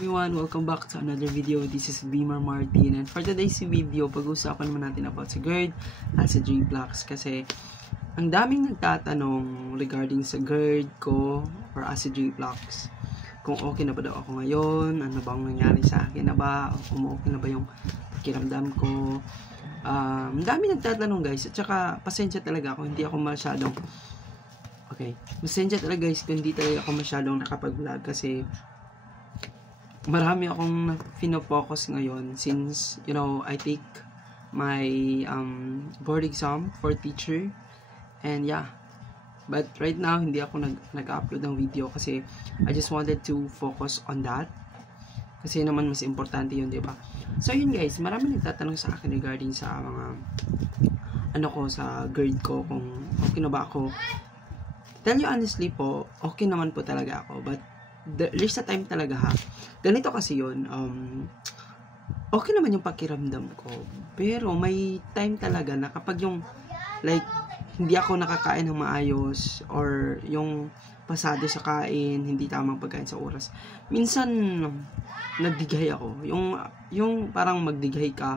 Everyone, welcome back to another video. This is Beamer Martin, and for today's video, pag-uusapan naman natin about sa GERD acid reflux kasi ang daming nagtatanong regarding sa GERD ko or acid reflux. Kung okay na ba daw ako ngayon, ano bang nangyari sa akin na ba, o okay na ba yung pakiramdam ko. Ang daming nagtatanong guys, at saka pasensya talaga ako, hindi ako masyadong pasensya talaga guys, hindi talaga ako masyadong nakapag-vlog kasi marami akong fino-focus ngayon since, you know, I take my board exam for teacher. And yeah, but right now, hindi ako nag-upload ng video kasi I just wanted to focus on that. Kasi naman mas importante yun, diba? So yun guys, marami nagtatanong sa akin regarding sa mga sa GERD ko, kung okay na ba ako. Tell you honestly po, okay naman po talaga ako, but there's a time talaga ha. Ganito kasi yun, okay naman yung pakiramdam ko. Pero may time talaga na kapag yung, like, hindi ako nakakain ng maayos, or yung pasado sa kain, hindi tamang pagkain sa oras. Minsan, nagdighay ako. Yung parang magdighay ka,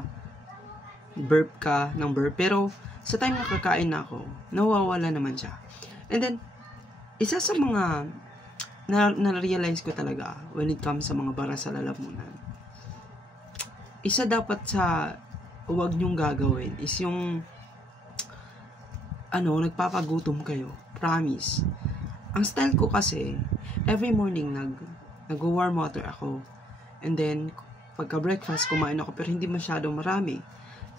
burp ka ng burp. Pero, sa time na kakain na ako, nawawala naman siya. And then, isa sa mga na-realize ko talaga when it comes sa mga bara sa lalamunan, isa dapat sa huwag nyong gagawin is yung nagpapagutom kayo. Promise. Ang style ko kasi, every morning nag-warm water ako, and then pagka breakfast kumain ako, pero hindi masyadong marami.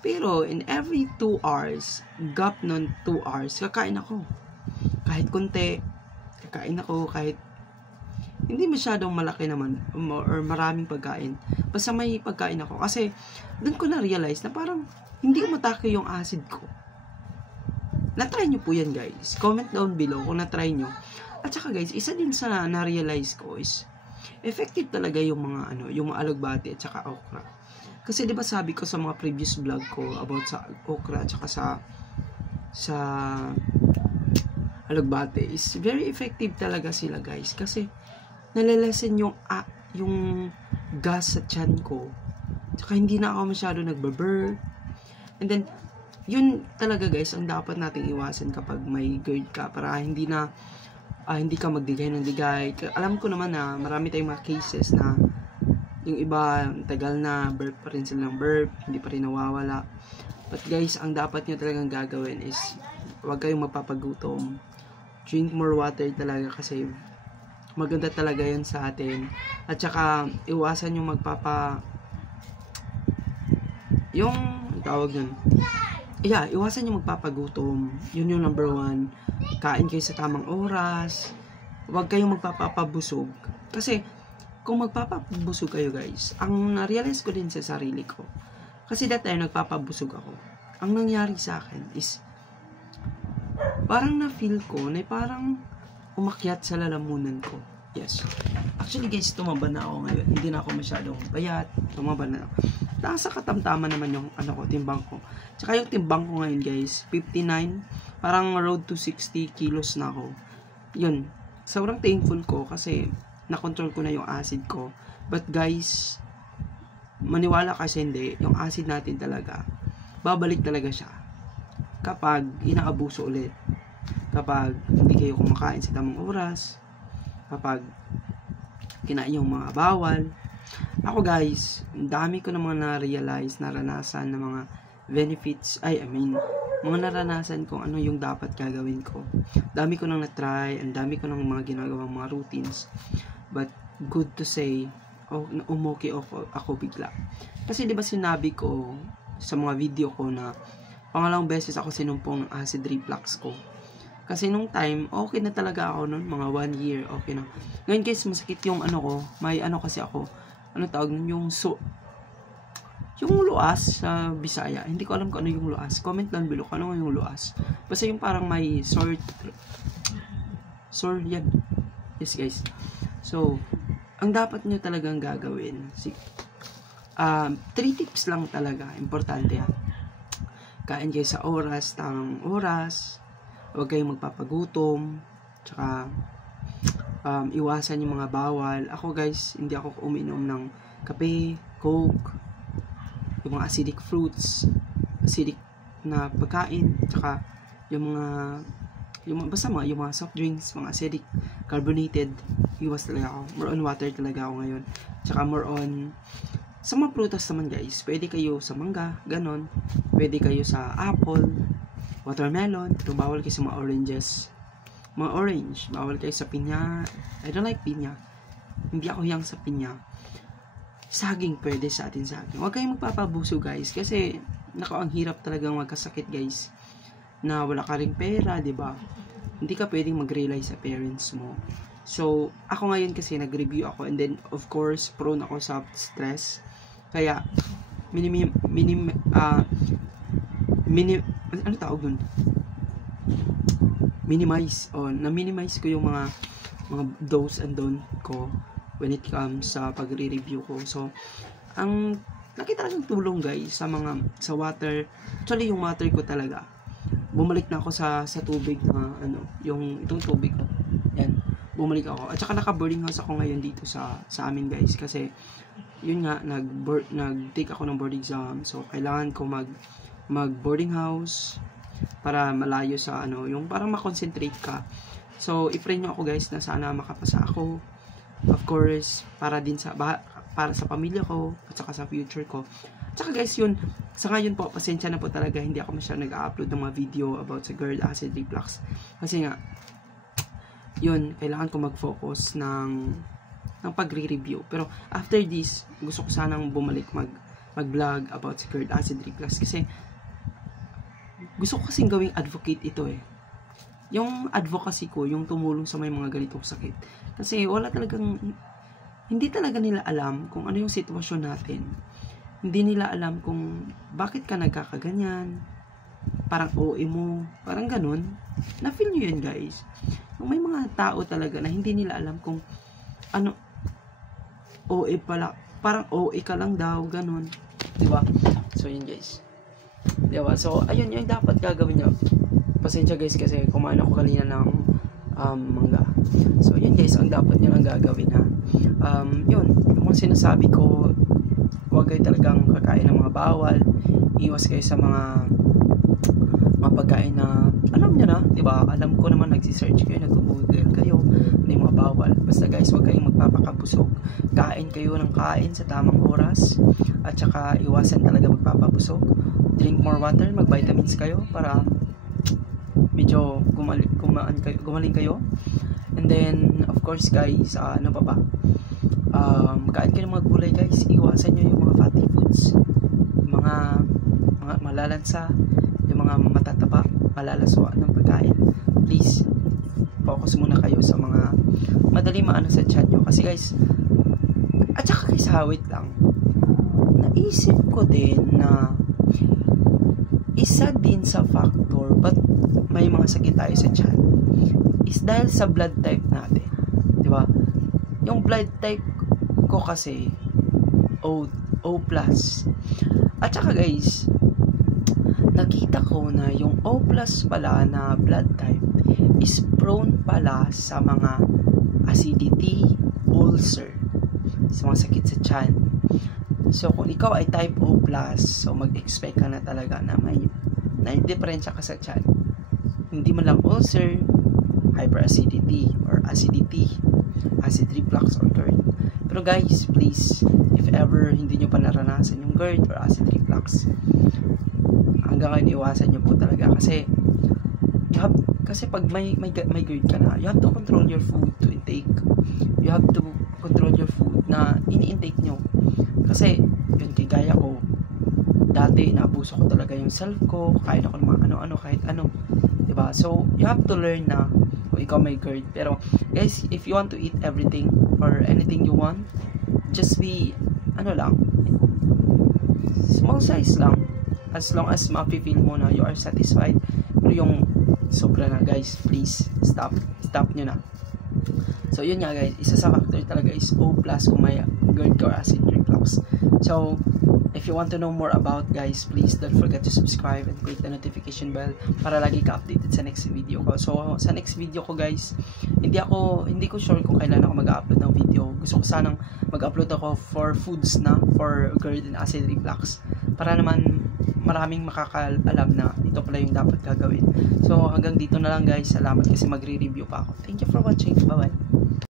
Pero in every 2 hours, gap nun 2 hours, kakain ako. Kahit konti, kakain ako, kahit hindi masyadong malaki naman or maraming pagkain. Basta may pagkain ako. Kasi doon ko na-realize na parang hindi umatake yung acid ko. Na-try nyo po yan guys. Comment down below kung na-try nyo. At saka guys, isa din sa na-realize ko is effective talaga yung mga yung mga alugbati at saka okra. Kasi 'di ba sabi ko sa mga previous vlog ko about sa okra at saka sa alugbati is very effective talaga sila guys, kasi nalalasen yung gas sa tiyan ko. Tsaka hindi na ako masyado nagbaburp. And then, yun talaga guys, ang dapat nating iwasan kapag may GERD ka, para hindi ka magdigay ng digay. Alam ko naman na marami tayong mga cases na yung iba, tagal na, burp pa rin sila ng burp, hindi pa rin nawawala. But guys, ang dapat nyo talagang gagawin is, huwag kayong mapapagutom. Drink more water talaga kasi maganda talaga yun sa atin. At saka, iwasan yung iwasan yung magpapagutom. Yun yung number 1. Kain kayo sa tamang oras. Huwag kayong magpapabusog. Kasi, kung magpapabusog kayo guys, ang na-realize ko din sa sarili ko. Kasi dati nagpapabusog ako. Ang nangyari sa akin is, parang na-feel ko na parang umakyat sa lalamunan ko. Yes. Actually guys, tumaba na ako ngayon. Hindi na ako masyadong bayat. Tumaba na ako. Nasa katamtaman naman yung timbang ko. Tsaka yung timbang ko ngayon guys, 59. Parang road to 60 kilos na ako. Yun. Sobrang thankful ko kasi na-control ko na yung acid ko. But guys, maniwala kasi hindi, yung acid natin talaga, babalik talaga siya kapag inaabuso ulit. Kapag hindi kayo kumakain sa tamang oras, kapag kinain yung mga bawal. Ako guys, dami ko na mga na-realize, naranasan na mga benefits, mga naranasan kung ano yung dapat gagawin ko. Dami ko nang na-try, and dami ko nang mga ginagawang mga routines. But good to say, umuki ako bigla. Kasi diba sinabi ko sa mga video ko na pangalawang beses ako sinumpong ng acid reflux ko. Kasi nung time, okay na talaga ako nun, mga 1 year, okay na. Ngayon guys, masakit yung may kasi ako, tawag nun, yung luas sa Bisaya. Hindi ko alam kung ano yung luas. Comment down below kung ano yung luas. Basta yung parang may sore yan. Yes guys. So, ang dapat nyo talagang gagawin, 3 tips lang talaga, importante yan. Kain kayo sa oras, tamang oras. Huwag kayong magpapagutom. Tsaka, iwasan yung mga bawal. Ako guys, hindi ako uminom ng kape, coke, yung mga acidic fruits, acidic na pagkain, tsaka yung mga soft drinks, mga acidic, carbonated, iwas talaga ako. More on water talaga ako ngayon. Tsaka more on sa mga prutas naman guys, pwede kayo sa mangga, ganon. Pwede kayo sa apple, watermelon, pero bawal kayo sa mga oranges. Mga orange, bawal kayo sa pinya. I don't like pinya. Hindi ako yang sa pinya. Saging, pwede sa atin saging. Huwag kayong magpapabuso guys, kasi ang hirap talagang magkasakit guys, na wala ka ring pera, diba? Hindi ka pwedeng mag-rely sa parents mo. So, ako ngayon kasi nag-review ako, and then of course, prone ako sa stress. Kaya, ano tawag dun? Na-minimize ko yung mga do's and don't ko when it comes sa pagre-review ko. So, ang nakita lang tulong guys sa water. Actually, yung water ko talaga. Bumalik na ako sa tubig na itong tubig. Yan. Bumalik ako. At saka naka-boarding house ako ngayon dito sa amin guys, kasi yun nga, nag-take ako ng board exam. So, kailangan ko mag-boarding house para malayo sa yung parang makonsentrate ka. So, i-pray nyo ako guys na sana makapasa ako. Of course, para sa pamilya ko at saka sa future ko. At saka guys, yun, sa ngayon po, pasensya na po talaga, hindi ako masyadong nag-upload ng mga video about sa GERD acid reflux. Kasi nga, yun, kailangan ko mag-focus ng pagre-review. Pero after this, gusto ko sanang bumalik mag-vlog about sa GERD acid reflux, kasi gusto ko kasing gawing advocate ito eh. Yung advocacy ko, yung tumulong sa may mga ganitong sakit. Kasi hindi talaga nila alam kung ano yung sitwasyon natin. Hindi nila alam kung bakit ka nagkakaganyan. Parang OA mo, parang ganun. Na-feel nyo yun guys. Yung may mga tao talaga na hindi nila alam kung OA pala, parang OA ka lang daw, ganun. Diba? So yun guys. Diba? So ayun yung dapat gagawin nyo. Pasensya guys kasi kumain ako kanina ng mangga. So yun guys, ang dapat nyo lang gagawin ha. Yun, yung sinasabi ko, huwag kayo talagang kakain ng mga bawal. Iwas kayo sa mga pagkain na alam nyo na, diba? Alam ko naman, nagsisearch kayo, nag-google kayo ano yung mga bawal. Basta guys, huwag kayong magpapakabusog. Kain kayo ng kain sa tamang oras, at saka iwasan talaga magpapabusog. Drink more water, mag-vitamins kayo para medyo gumaling kayo. And then of course guys, ano pa ba? Kain kayo ng mga gulay guys. Iwasan nyo yung mga fatty foods, mga malalansa, yung mga matataba, malalaswa ng pagkain. Please, focus muna kayo sa mga madali maano sa tiyan nyo. Kasi guys, at saka guys, wait lang, naisip ko din na isa din sa factor ba't may mga sakit tayo sa tiyan is dahil sa blood type natin, di ba? Yung blood type ko kasi O+. At saka guys, nakita ko na yung O+ pala na blood type is prone pala sa mga acidity, ulcer, sa mga sakit sa tiyan. So kung ikaw ay type O+, so mag-expect ka na talaga na may diferensya ka sa tiyan. Hindi man lang ulcer, hyperacidity or acidity, acid reflux or GERD. Pero guys, please, if ever hindi nyo pa naranasan yung GERD or acid reflux, hanggang ngayon iwasan nyo po talaga, kasi pag may GERD ka na, you have to control your food to intake. You have to control your food na ini-intake nyo. Kasi yun, kagaya ko dati, naabuso ko talaga yung self ko, kain ako ng mga ano-ano, kahit ano, diba? So you have to learn na kung ikaw may GERD. Pero guys, if you want to eat everything or anything you want, just be small size lang, as long as ma-feel mo na you are satisfied. Pero yung sobra na guys, please stop nyo na. So yun nga guys, isa sa factor talaga is O+ kung may GERD or acid reflux. So If you want to know more about, guys, please don't forget to subscribe and click the notification bell para lagi ka updated sa next video ko. So sa next video ko, guys, hindi ko sure kung kailan ako mag-upload ng video. Gusto ko sanang mag-upload ako for foods na for GERD and acid reflux para naman maraming makakaalam na ito pala yung dapat gagawin. So hanggang dito na lang, guys. Salamat kasi magre-review pa ako. Thank you for watching. Bye bye.